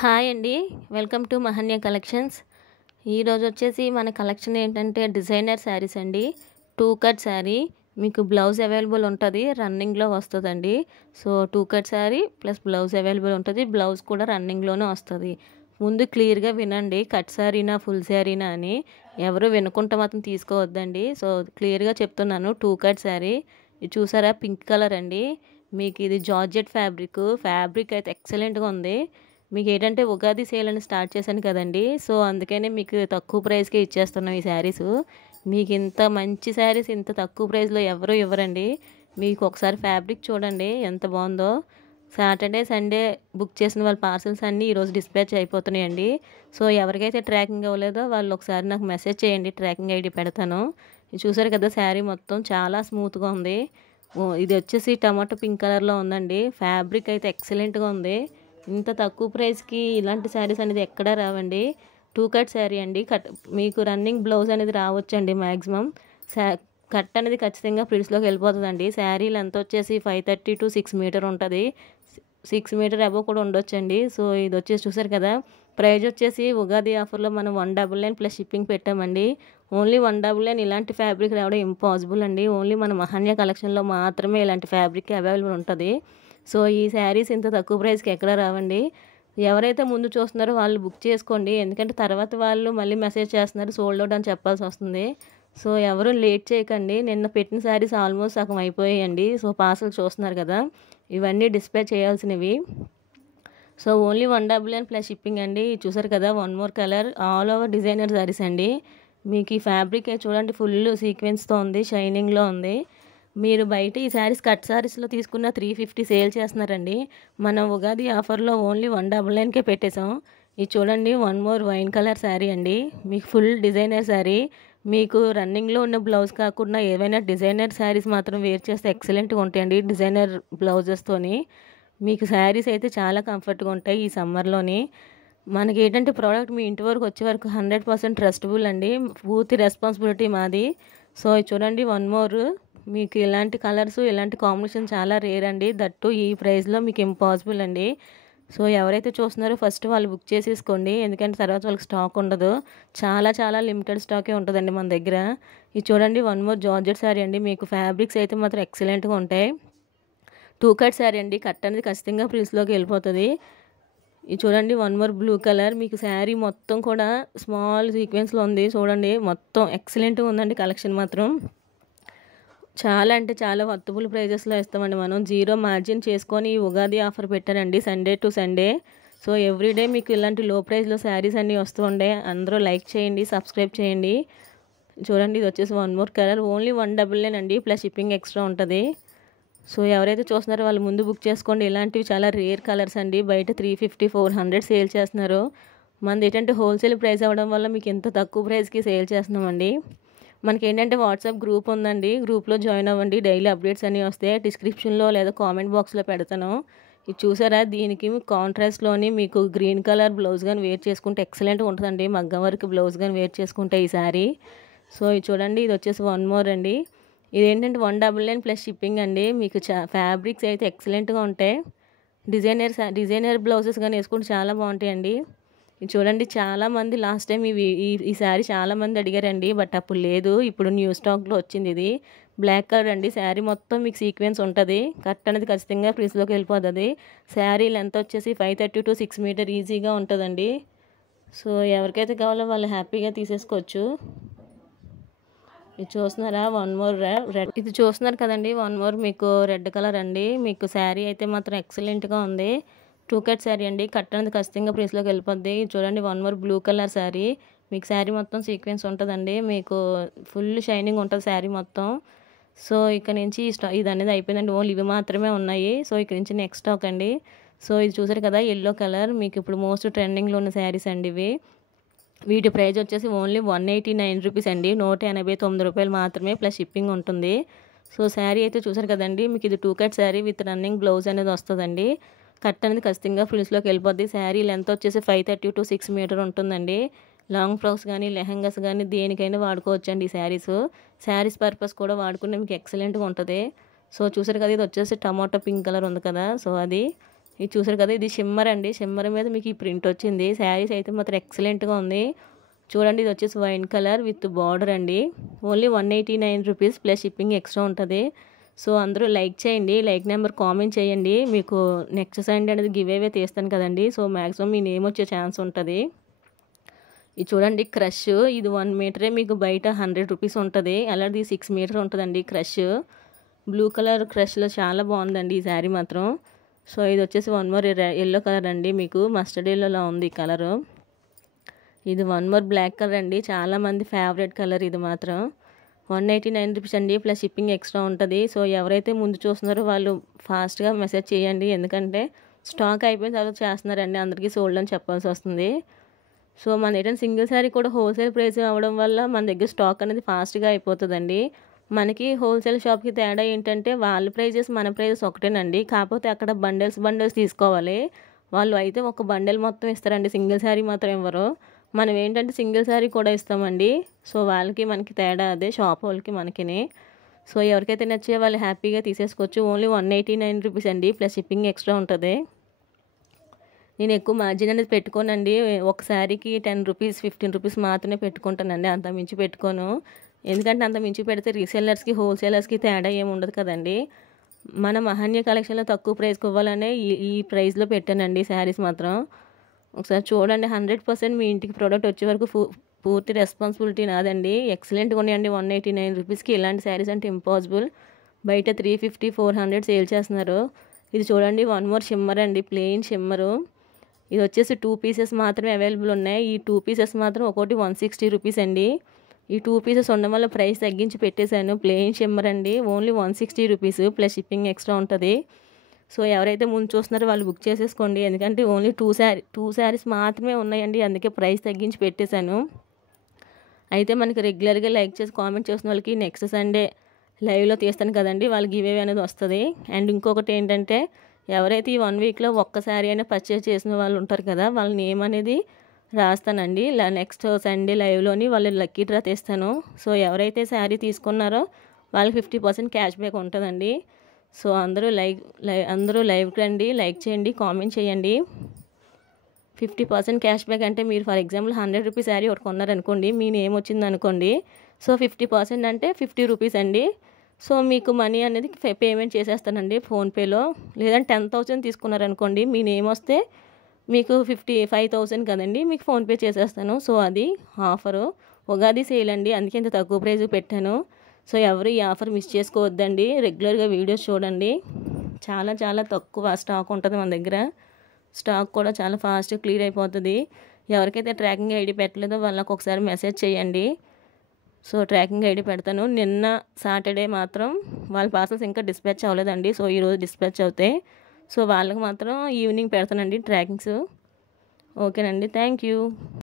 Hi అండి. Welcome to Mahanya collections. ఈరోజు వచ్చేసి మన కలెక్షన్ ఏంటంటే డిజైనర్ శారీస్ అండి. 2 కట్ శారీ మీకు బ్లౌజ్ అవైలబుల్ ఉంటుంది, రన్నింగ్లో వస్తుందండి. So 2 cut sari plus blouse available ఉంటుంది, బ్లౌజ్ కూడా రన్నింగ్లోనే వస్తుంది. ముందు క్లియర్గా వినండి, కట్ శారీనా ఫుల్ శారీనా అని. ఎవరు వినుకుంటే మాత్రం తీసుకోవద్దండి. సో క్లియర్గా చెప్తున్నాను. 2 కట్ శారీ ఇది చూసారా, పింక్ కలర్ అండి. మీకు ఇది జార్జెట్ ఫ్యాబ్రిక్ అయితే ఎక్సలెంట్గా ఉంది. మీకు ఏంటంటే ఉగాది సేల్ అని స్టార్ట్ చేశాను కదండి, సో అందుకనే మీకు తక్కువ ప్రైస్కే ఇచ్చేస్తున్నాం ఈ శారీస్. మీకు ఇంత మంచి శారీస్ ఇంత తక్కువ ప్రైస్లో ఎవరు ఇవ్వరండి. మీకు ఒకసారి ఫ్యాబ్రిక్ చూడండి ఎంత బాగుందో. సాటర్డే సండే బుక్ చేసిన వాళ్ళ పార్సల్స్ అన్నీ ఈరోజు డిస్పాచ్ అయిపోతున్నాయండి. సో ఎవరికైతే ట్రాకింగ్ అవ్వలేదో వాళ్ళు ఒకసారి నాకు మెసేజ్ చేయండి, ట్రాకింగ్ ఐడి పెడతాను. ఇది చూసారు కదా, శారీ మొత్తం చాలా స్మూత్గా ఉంది. ఇది వచ్చేసి టమాటో పింక్ కలర్లో ఉందండి. ఫ్యాబ్రిక్ అయితే ఎక్సలెంట్గా ఉంది. ఇంత తక్కువ ప్రైస్కి ఇలాంటి శారీస్ అనేది ఎక్కడా రావండి. 2 కట్ శారీ అండి. మీకు రన్నింగ్ బ్లౌజ్ అనేది రావచ్చండి మ్యాక్సిమం. కట్ అనేది ఖచ్చితంగా ప్రిల్స్లోకి వెళ్ళిపోతుందండి. శారీ లెంత్ వచ్చేసి 530 to 6 మీటర్ ఉంటుంది. 6 మీటర్ అబవ్ కూడా ఉండొచ్చండి. సో ఇది వచ్చేసి చూసారు కదా, ప్రైజ్ వచ్చేసి ఉగాది ఆఫర్లో మనం 199 ప్లస్ షిప్పింగ్ పెట్టామండి. ఓన్లీ 199 ఇలాంటి ఫ్యాబ్రిక్ రావడం ఇంపాసిబుల్ అండి. ఓన్లీ మన మహన్య కలెక్షన్లో మాత్రమే ఇలాంటి ఫ్యాబ్రిక్ అవైలబుల్ ఉంటుంది. సో ఈ శారీస్ ఇంత తక్కువ ప్రైస్కి ఎక్కడ రావండి. ఎవరైతే ముందు చూస్తున్నారో వాళ్ళు బుక్ చేసుకోండి, ఎందుకంటే తర్వాత వాళ్ళు మళ్ళీ మెసేజ్ చేస్తున్నారు సోల్డ్ అవుట్ అని చెప్పాల్సి వస్తుంది. సో ఎవరు లేట్ చేయకండి. నిన్న పెట్టిన శారీస్ ఆల్మోస్ట్ సగం అయిపోయాయండి. సో పార్సల్ చూస్తున్నారు కదా, ఇవన్నీ డిస్పాచ్ చేయాల్సినవి. సో ఓన్లీ 199 ప్లస్ షిప్పింగ్ అండి. చూసారు కదా, one more colour all over designer saris అండి. మీకు ఈ ఫ్యాబ్రిక్ చూడండి, ఫుల్ సీక్వెన్స్తో ఉంది, షైనింగ్లో ఉంది. మీరు బయట ఈ శారీస్ కట్ శారీస్లో తీసుకున్న 350 సేల్ చేస్తున్నారండి. మనం ఉగాది ఆఫర్లో ఓన్లీ 199కే పెట్టేశాం. ఇది చూడండి, one more wine colour sari అండి. మీకు ఫుల్ డిజైనర్ శారీ. మీకు రన్నింగ్లో ఉన్న బ్లౌజ్ కాకుండా ఏవైనా డిజైనర్ శారీస్ మాత్రం వేర్ చేస్తే ఎక్సలెంట్గా ఉంటాయండి డిజైనర్ బ్లౌజెస్తోని. మీకు శారీస్ అయితే చాలా కంఫర్ట్గా ఉంటాయి ఈ సమ్మర్లోని. మనకి ఏంటంటే ప్రోడక్ట్ మీ ఇంటి వరకు వచ్చే వరకు 100% ట్రస్టబుల్ అండి. పూర్తి రెస్పాన్సిబిలిటీ మాది. సో ఇది చూడండి, వన్ మోర్. మీకు ఇలాంటి కలర్స్ ఇలాంటి కాంబినేషన్ చాలా రేర్ అండి. దట్టు ఈ ప్రైస్లో మీకు ఇంపాసిబుల్ అండి. సో ఎవరైతే చూస్తున్నారో ఫస్ట్ వాళ్ళు బుక్ చేసేసుకోండి, ఎందుకంటే తర్వాత వాళ్ళకి స్టాక్ ఉండదు. చాలా చాలా లిమిటెడ్ స్టాకే ఉంటుందండి మన దగ్గర. ఇది చూడండి, వన్ మోర్ జార్జెట్ శారీ అండి. మీకు ఫ్యాబ్రిక్స్ అయితే మాత్రం ఎక్సలెంట్గా ఉంటాయి. 2 కట్ శారీ అండి. కట్ అనేది ఖచ్చితంగా ప్రిల్స్లోకి వెళ్ళిపోతుంది. ఇది చూడండి, వన్ మోర్ బ్లూ కలర్. మీకు శారీ మొత్తం కూడా స్మాల్ సీక్వెన్స్లో ఉంది. చూడండి, మొత్తం ఎక్సలెంట్గా ఉందండి కలెక్షన్ మాత్రం. చాలా అంటే చాలా వర్తబుల్ ప్రైజెస్లో ఇస్తామండి మనం. 0 మార్జిన్ చేసుకొని ఈ ఉగాది ఆఫర్ పెట్టానండి, Sunday to Sunday. So everyday మీకు ఇలాంటి లో ప్రైస్లో శారీస్ అన్నీ వస్తూ ఉండే. అందరూ లైక్ చేయండి, సబ్స్క్రైబ్ చేయండి. చూడండి, ఇది వచ్చేసి వన్ మోర్ కలర్. ఓన్లీ 199 అండి, ప్లస్ షిప్పింగ్ ఎక్స్ట్రా ఉంటుంది. సో ఎవరైతే చూస్తున్నారో వాళ్ళు ముందు బుక్ చేసుకోండి. ఇలాంటివి చాలా రేర్ కలర్స్ అండి. బయట 350 400 సేల్ చేస్తున్నారు. మనది ఏంటంటే హోల్సేల్ ప్రైస్ అవ్వడం వల్ల మీకు ఇంత తక్కువ ప్రైస్కి సేల్ చేస్తున్నామండి. మనకి ఏంటంటే వాట్సాప్ గ్రూప్ ఉందండి, గ్రూప్లో జాయిన్ అవ్వండి. డైలీ అప్డేట్స్ అన్నీ వస్తాయి. డిస్క్రిప్షన్లో లేదా కామెంట్ బాక్స్లో పెడతాను. ఇది చూసారా, దీనికి కాంట్రాస్ట్లోని మీకు గ్రీన్ కలర్ బ్లౌజ్ కానీ వేర్ చేసుకుంటే ఎక్సలెంట్గా ఉంటుందండి. మగ్గం వర్క్ బ్లౌజ్ కానీ వేర్ చేసుకుంటే ఈ శారీ. సో ఇది చూడండి, ఇది వచ్చేసి వన్ మోర్ అండి. ఇదేంటంటే 199 ప్లస్ షిప్పింగ్ అండి. మీకు ఫ్యాబ్రిక్స్ అయితే ఎక్సలెంట్గా ఉంటాయి. డిజైనర్ బ్లౌజెస్ కానీ వేసుకుంటే చాలా బాగుంటాయండి. ఇది చూడండి, చాలామంది లాస్ట్ టైం ఈ శారీ చాలామంది అడిగారండి, బట్ అప్పుడు లేదు. ఇప్పుడు న్యూ స్టాక్లో వచ్చింది. ఇది బ్లాక్ కలర్ అండి. శారీ మొత్తం మీకు సీక్వెన్స్ ఉంటుంది. కట్ అనేది ఖచ్చితంగా ప్రిల్స్లోకి వెళ్ళిపోతుంది. శారీ లెంత్ వచ్చేసి 530 to 6 మీటర్ ఈజీగా ఉంటుందండి. సో ఎవరికైతే కావాలో వాళ్ళు హ్యాపీగా తీసేసుకోవచ్చు. ఇది చూస్తున్నారా, వన్ మోర్ రెడ్. ఇది చూస్తున్నారు కదండి, వన్ మోర్ మీకు రెడ్ కలర్ అండి. మీకు శారీ అయితే మాత్రం ఎక్సలెంట్గా ఉంది. 2 కట్ శారీ అండి. కట్ అనేది ఖచ్చితంగా ప్రిల్స్లోకి వెళ్ళిపోద్ది. చూడండి, one more blue colour sari. మీకు శారీ మొత్తం సీక్వెన్స్ ఉంటుందండి. మీకు ఫుల్ షైనింగ్ ఉంటుంది శారీ మొత్తం. సో ఇక్కడ నుంచి ఇది అనేది అయిపోయిందండి. ఓన్లీ ఇవి మాత్రమే ఉన్నాయి. సో ఇక్కడ నుంచి నెక్స్ట్ స్టాక్ అండి. సో ఇది చూసారు కదా, ఎల్లో కలర్. మీకు ఇప్పుడు మోస్ట్ ట్రెండింగ్లో ఉన్న శారీస్ అండి ఇవి. వీటి ప్రైస్ వచ్చేసి ఓన్లీ 189 రూపీస్ అండి. 189 రూపాయలు మాత్రమే, ప్లస్ షిప్పింగ్ ఉంటుంది. సో శారీ అయితే చూసారు కదండి, మీకు ఇది 2 cut sari with running blouse అనేది వస్తుందండి. కట్ అనేది ఖచ్చితంగా ఫ్రిల్స్లోకి వెళ్ళిపోద్ది. శారీ లెంత్ వచ్చేసి 530 to 6 మీటర్ ఉంటుందండి. లాంగ్ ఫ్రాక్స్ కానీ లెహంగాస్ కానీ దేనికైనా వాడుకోవచ్చండి ఈ శారీస్ పర్పస్ కూడా వాడుకుంటే మీకు ఎక్సలెంట్గా ఉంటుంది. సో చూసారు కదా, ఇది వచ్చేసి టమాటో పింక్ కలర్ ఉంది కదా, సో అది. ఇది చూసారు కదా, ఇది షిమ్మర్ అండి. షిమ్మర్ మీద మీకు ఈ ప్రింట్ వచ్చింది. శారీస్ అయితే మాత్రం ఎక్సలెంట్గా ఉంది. చూడండి, ఇది వచ్చేసి వైన్ కలర్ విత్ బార్డర్ అండి. Only 189 rupees plus shipping extra ఉంటుంది. సో అందరూ లైక్ చేయండి, లైక్ నెంబర్ కామెంట్ చేయండి. మీకు నెక్స్ట్ సండే అనేది గివ్ అవే తీస్తాను కదండి, సో మ్యాక్సిమం మీ నేమ్ వచ్చే ఛాన్స్ ఉంటుంది. ఇది చూడండి క్రష్, ఇది 1 మీటరే మీకు బయట 100 రూపీస్ ఉంటుంది. అలాంటి 6 మీటర్ ఉంటుందండి క్రష్. బ్లూ కలర్ క్రష్లో చాలా బాగుందండి ఈ శారీ మాత్రం. సో ఇది వచ్చేసి 1 మోర్ ఎల్లో కలర్ అండి, మీకు మస్టర్డ్ ఎల్లోలా ఉంది ఈ కలరు. ఇది 1 మోర్ బ్లాక్ కలర్ అండి, చాలామంది ఫేవరెట్ కలర్ ఇది మాత్రం. 189 రూపీస్ అండి ప్లస్ షిప్పింగ్ ఎక్స్ట్రా ఉంటుంది. సో ఎవరైతే ముందు చూస్తున్నారో వాళ్ళు ఫాస్ట్గా మెసేజ్ చేయండి, ఎందుకంటే స్టాక్ అయిపోయిన తర్వాత చేస్తున్నారండి, అందరికీ సోల్డ్ అని చెప్పాల్సి వస్తుంది. సో మన ఏంటంటే సింగిల్ శారీ కూడా హోల్సేల్ ప్రైస్ అవ్వడం వల్ల మన దగ్గర స్టాక్ అనేది ఫాస్ట్గా అయిపోతుందండి. మనకి హోల్సేల్ షాప్కి తేడా ఏంటంటే వాళ్ళ ప్రైజెస్ మన ప్రైజెస్ ఒకటేనండి, కాకపోతే అక్కడ బండిల్స్ తీసుకోవాలి. వాళ్ళు అయితే ఒక బండిల్ మొత్తం ఇస్తారండి, సింగిల్ శారీ మాత్రం ఇవ్వరు. మనం ఏంటంటే సింగిల్ శారీ కూడా ఇస్తామండి. సో వాళ్ళకి మనకి తేడా అదే, షాప్ వాళ్ళకి మనకిని. సో ఎవరికైతే నచ్చే వాళ్ళు హ్యాపీగా తీసేసుకోవచ్చు. ఓన్లీ 189 రూపీస్ అండి ప్లస్ షిప్పింగ్ ఎక్స్ట్రా ఉంటుంది. నేను ఎక్కువ మార్జిన్ అనేది పెట్టుకోనండి, ఒక శారీకి 10 రూపీస్ 15 రూపీస్ మాత్రమే పెట్టుకుంటానండి, అంత మించి పెట్టుకోను. ఎందుకంటే అంత మించి పెడితే రీసెల్లర్స్కి హోల్సేలర్స్కి తేడా ఏమి ఉండదు కదండి. మన మహన్య కలెక్షన్లో తక్కువ ప్రైస్కి ఇవ్వాలనే ఈ ప్రైస్లో పెట్టానండి శారీస్ మాత్రం. ఒకసారి చూడండి, 100% మీ ఇంటికి ప్రోడక్ట్ వచ్చే వరకు పూర్తి రెస్పాన్సిబిలిటీ నాదండి. ఎక్సలెంట్గా ఉన్నాయండి. 189 రూపీస్కి ఇలాంటి శారీస్ అంటే ఇంపాసిబుల్. బయట 350 400 సేల్ చేస్తున్నారు. ఇది చూడండి 1 మోర్ షిమ్మర్ అండి, ప్లెయిన్ షిమ్మరు. ఇది వచ్చేసి 2 పీసెస్ మాత్రమే అవైలబుల్ ఉన్నాయి. ఈ 2 పీసెస్ మాత్రం ఒకటి 160 రూపీస్ అండి. ఈ 2 పీసెస్ ఉండడం వల్ల ప్రైస్ తగ్గించి పెట్టేశాను. ప్లెయిన్ షిమ్మర్ అండి, only 160 rupees plus shipping extra ఉంటుంది. సో ఎవరైతే ముందు చూస్తున్నారో వాళ్ళు బుక్ చేసేసుకోండి, ఎందుకంటే ఓన్లీ 2 శారీస్ మాత్రమే ఉన్నాయండి, అందుకే ప్రైస్ తగ్గించి పెట్టేశాను. అయితే మనకి రెగ్యులర్గా లైక్ చేసి కామెంట్ చేసిన వాళ్ళకి నెక్స్ట్ సండే లైవ్లో తీస్తాను కదండి, వాళ్ళకి గివ్ అవే అనేది వస్తుంది. అండ్ ఇంకొకటి ఏంటంటే, ఎవరైతే ఈ 1 వీక్లో ఒక్క శారీ అయినా పర్చేజ్ చేసిన వాళ్ళు ఉంటారు కదా, వాళ్ళ నేమ్ అనేది రాస్తానండి. నెక్స్ట్ సండే లైవ్లోని వాళ్ళు లక్కీ డ్రా తీస్తాను. సో ఎవరైతే శారీ తీసుకున్నారో వాళ్ళకి 50% క్యాష్ బ్యాక్ ఉంటుందండి. సో అందరూ లైవ్కి రండి, లైక్ చేయండి, కామెంట్ చేయండి. 50% క్యాష్ బ్యాక్ అంటే మీరు ఫర్ ఎగ్జాంపుల్ 100 రూపీస్ శారీ ఒకటి కొన్నారనుకోండి, మీ నేమ్ వచ్చింది అనుకోండి, సో 50% అంటే 50 రూపీస్ అండి. సో మీకు మనీ అనేది పేమెంట్ చేసేస్తానండి ఫోన్పేలో. లేదంటే 10,000 తీసుకున్నారనుకోండి, మీ నేమ్ వస్తే మీకు 55,000 కదండి, మీకు ఫోన్పే చేసేస్తాను. సో అది ఆఫరు, ఉగాది సేల్ అండి, అందుకే ఇంత తక్కువ ప్రైస్ పెట్టాను. సో ఎవరు ఈ ఆఫర్ మిస్ చేసుకోవద్దండి, రెగ్యులర్గా వీడియోస్ చూడండి. చాలా చాలా తక్కువ స్టాక్ ఉంటుంది మన దగ్గర. స్టాక్ కూడా చాలా ఫాస్ట్గా క్లియర్ అయిపోతుంది. ఎవరికైతే ట్రాకింగ్ ఐడి పెట్టలేదో వాళ్ళకి ఒకసారి మెసేజ్ చేయండి. సో ట్రాకింగ్ ఐడి పెడతాను. నిన్న సాటర్డే మాత్రం వాళ్ళ పార్సల్స్ ఇంకా డిస్పాచ్ అవ్వలేదండి, సో ఈరోజు డిస్పాచ్ అవుతాయి. సో వాళ్ళకి మాత్రం ఈవినింగ్ పెడతానండి ట్రాకింగ్స్. ఓకేనండి, థ్యాంక్ యూ.